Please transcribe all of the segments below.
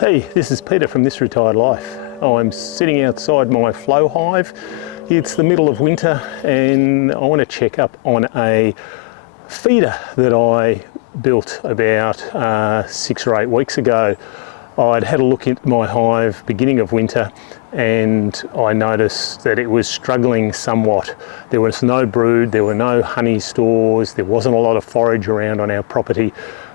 Hey, this is Peter from This Retired Life. I'm sitting outside my Flow Hive. It's the middle of winter and I want to check up on a feeder that I built about 6 or 8 weeks ago. I'd had a look at my hive beginning of winter and I noticed that it was struggling somewhat. There was no brood, there were no honey stores, there wasn't a lot of forage around on our property.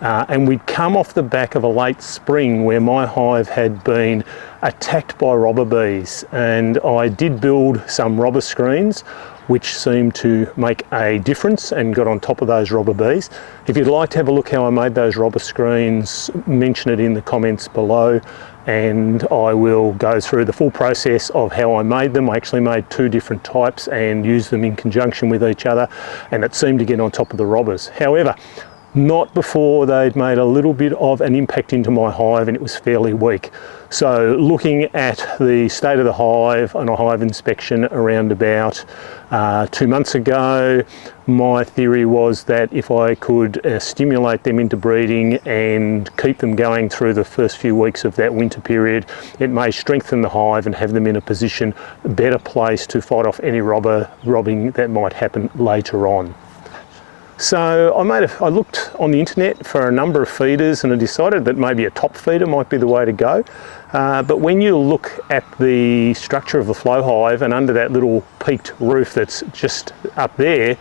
And we'd come off the back of a late spring where my hive had been attacked by robber bees, and I did build some robber screens which seemed to make a difference and got on top of those robber bees. If you'd like to have a look how I made those robber screens, mention it in the comments below and I will go through the full process of how I made them. I actually made 2 different types and used them in conjunction with each other, and it seemed to get on top of the robbers. However, not before they'd made a little bit of an impact into my hive and it was fairly weak. So looking at the state of the hive on a hive inspection around about 2 months ago, my theory was that if I could stimulate them into breeding and keep them going through the first few weeks of that winter period, it may strengthen the hive and have them in a position, a better place to fight off any robbing that might happen later on. So I looked on the internet for a number of feeders and I decided that maybe a top feeder might be the way to go. But when you look at the structure of the Flow Hive and under that little peaked roof that's just up there,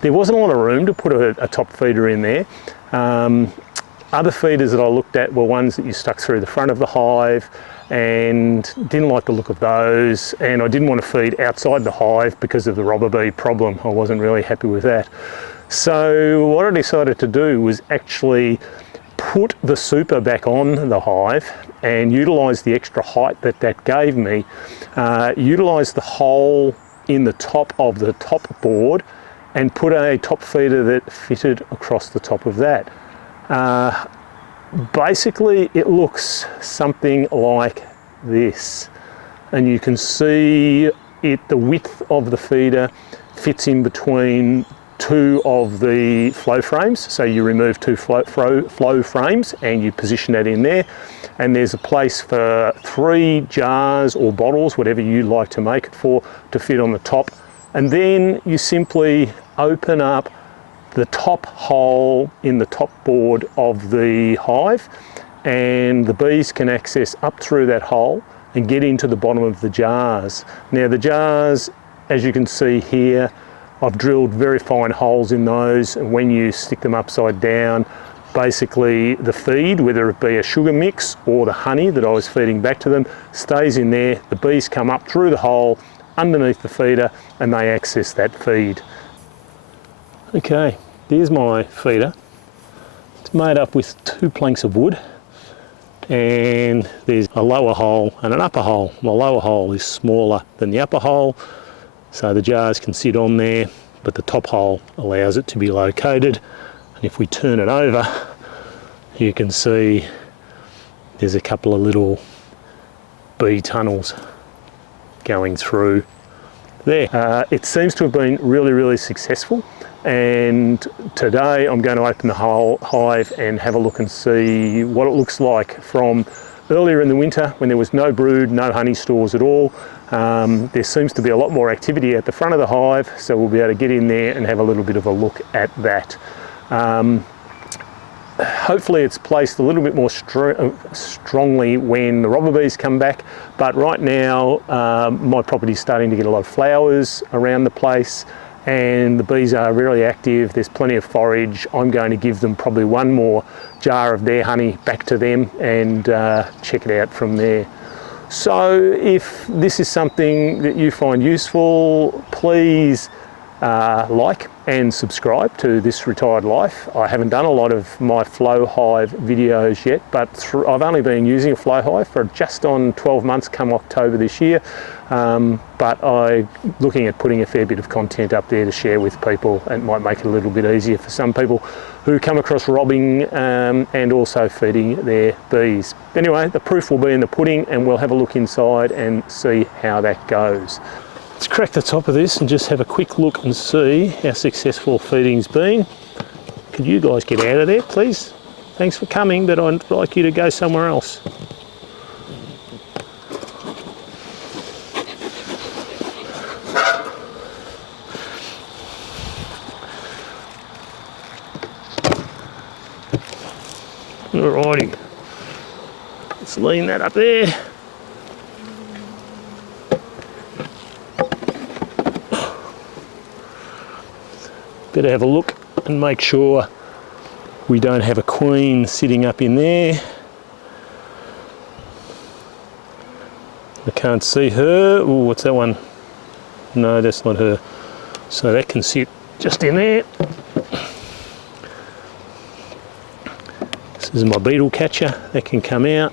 there wasn't a lot of room to put a top feeder in there. Other feeders that I looked at were ones that you stuck through the front of the hive and didn't like the look of those, and I didn't want to feed outside the hive because of the robber bee problem. I wasn't really happy with that. So what I decided to do was actually put the super back on the hive and utilise the extra height that that gave me, utilise the hole in the top of the top board and put a top feeder that fitted across the top of that. Basically it looks something like this, and you can see the width of the feeder fits in between 2 of the flow frames. So you remove 2 flow frames and you position that in there, and there's a place for 3 jars or bottles, whatever you like to make it for, to fit on the top. And then you simply open up the top hole in the top board of the hive and the bees can access up through that hole and get into the bottom of the jars. Now the jars, as you can see here, I've drilled very fine holes in those, and when you stick them upside down, basically the feed, whether it be a sugar mix or the honey that I was feeding back to them, stays in there. The bees come up through the hole underneath the feeder and they access that feed. Okay, there's my feeder. It's made up with 2 planks of wood, and there's a lower hole and an upper hole. The lower hole is smaller than the upper hole, so the jars can sit on there, but the top hole allows it to be located. And if we turn it over, you can see there's a couple of little bee tunnels going through there. It seems to have been really successful, and today I'm going to open the whole hive and have a look and see what it looks like from earlier in the winter when there was no brood, no honey stores at all. There seems to be a lot more activity at the front of the hive, so we'll be able to get in there and have a little bit of a look at that. Hopefully it's placed a little bit more strongly when the robber bees come back, but right now my property is starting to get a lot of flowers around the place and the bees are really active. There's plenty of forage. I'm going to give them probably 1 more jar of their honey back to them and check it out from there. So if this is something that you find useful, please like and subscribe to This Retired Life. I haven't done a lot of my Flow Hive videos yet, but I've only been using a Flow Hive for just on 12 months come October this year. But I'm looking at putting a fair bit of content up there to share with people, and it might make it a little bit easier for some people who come across robbing and also feeding their bees. Anyway, the proof will be in the pudding, and we'll have a look inside and see how that goes. Let's crack the top of this and just have a quick look and see how successful feeding's been. Could you guys get out of there, please? Thanks for coming, but I'd like you to go somewhere else. Alrighty, let's lean that up there. Better have a look and make sure we don't have a queen sitting up in there. I can't see her. Oh, what's that one? No, that's not her. So that can sit just in there. This is my beetle catcher. That can come out.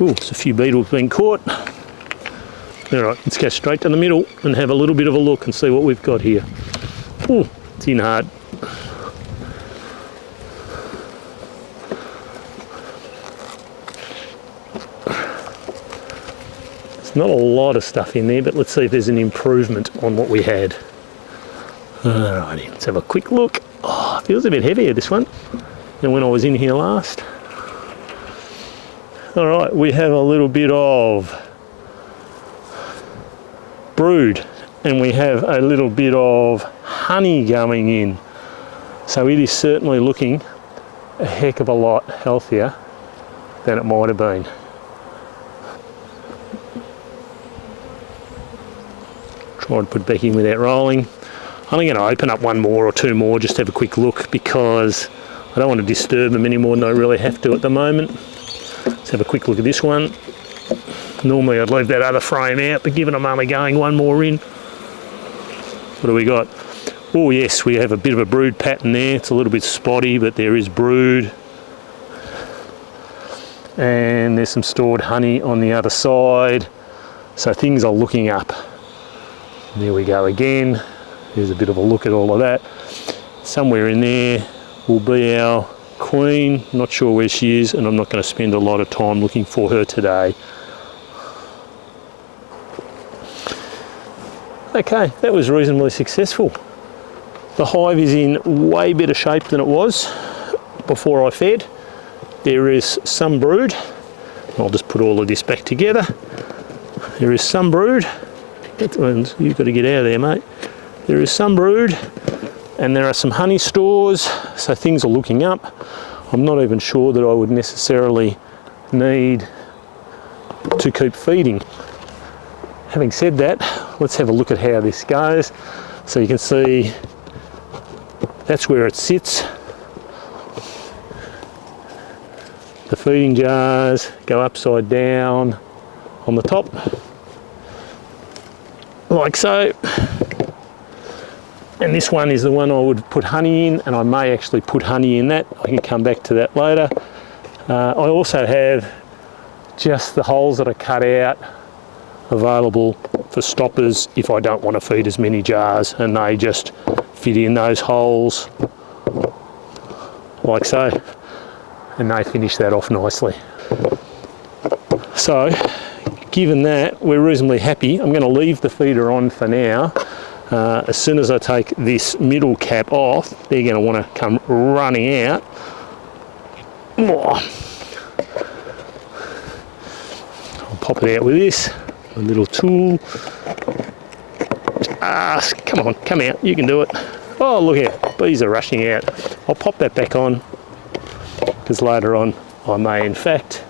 Oh, there's a few beetles being caught. All right, let's go straight to the middle and have a little bit of a look and see what we've got here. Oh, it's in hard. There's not a lot of stuff in there, but let's see if there's an improvement on what we had. Alrighty, let's have a quick look. Oh, it feels a bit heavier, this one, than when I was in here last. Alright, we have a little bit of brood, and we have a little bit of honey going in. So it is certainly looking a heck of a lot healthier than it might have been. Try and put it back in without rolling. I'm going to open up one more or two more just to have a quick look, because I don't want to disturb them any more than I really have to at the moment. Let's have a quick look at this one. Normally I'd leave that other frame out, but given I'm only going one more in. What do we got? Oh yes, we have a bit of a brood pattern there. It's a little bit spotty, but there is brood. And there's some stored honey on the other side. So things are looking up. There we go again. There's a bit of a look at all of that. Somewhere in there will be our queen. Not sure where she is, and I'm not going to spend a lot of time looking for her today. Okay, that was reasonably successful. The hive is in way better shape than it was before I fed. There is some brood. I'll just put all of this back together. There is some brood. You've got to get out of there, mate. There is some brood, and there are some honey stores, so things are looking up. I'm not even sure that I would necessarily need to keep feeding. Having said that, let's have a look at how this goes. So you can see that's where it sits. The feeding jars go upside down on the top, like so. And this one is the one I would put honey in, and I may actually put honey in that. I can come back to that later. I also have just the holes that are cut out available for stoppers if I don't want to feed as many jars, and they just fit in those holes like so, and they finish that off nicely. So given that, we're reasonably happy. I'm going to leave the feeder on for now. As soon as I take this middle cap off, they're going to want to come running out. I'll pop it out with this, a little tool. Come on, come out, you can do it. Oh, look out, bees are rushing out. I'll pop that back on, because later on I may in fact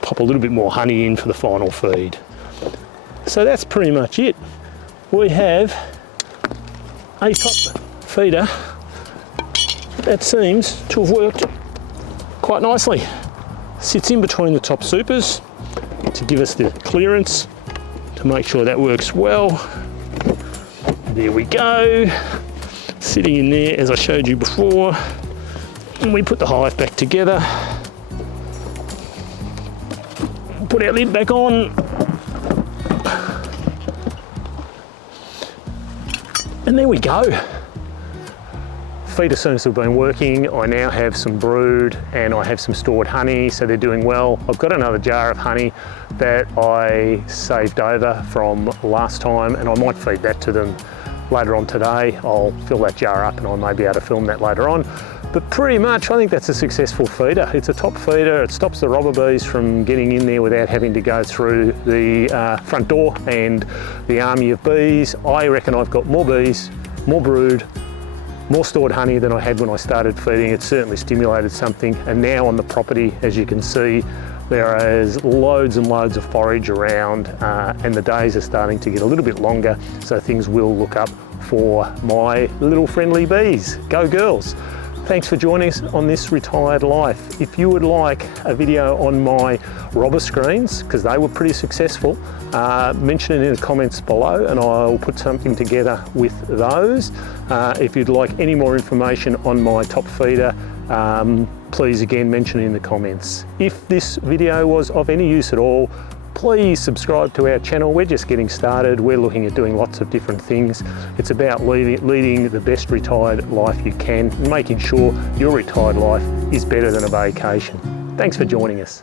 pop a little bit more honey in for the final feed. So that's pretty much it. We have a top feeder that seems to have worked quite nicely. Sits in between the top supers to give us the clearance to make sure that works well. There we go. Sitting in there as I showed you before. And we put the hive back together. Put our lid back on. And there we go. Feeder seems to have been working. I now have some brood and I have some stored honey, so they're doing well. I've got another jar of honey that I saved over from last time, and I might feed that to them later on today. I'll fill that jar up and I may be able to film that later on. But pretty much, I think that's a successful feeder. It's a top feeder. It stops the robber bees from getting in there without having to go through the front door and the army of bees. I reckon I've got more bees, more brood, more stored honey than I had when I started feeding. It certainly stimulated something, and now on the property, as you can see, there is loads and loads of forage around, and the days are starting to get a little bit longer, so things will look up for my little friendly bees. Go girls! Thanks for joining us on this retired life. If you would like a video on my robber screens, because they were pretty successful, mention it in the comments below and I'll put something together with those. If you'd like any more information on my top feeder, please again mention it in the comments. If this video was of any use at all, please subscribe to our channel. We're just getting started. We're looking at doing lots of different things. It's about leading the best retired life you can, and making sure your retired life is better than a vacation. Thanks for joining us.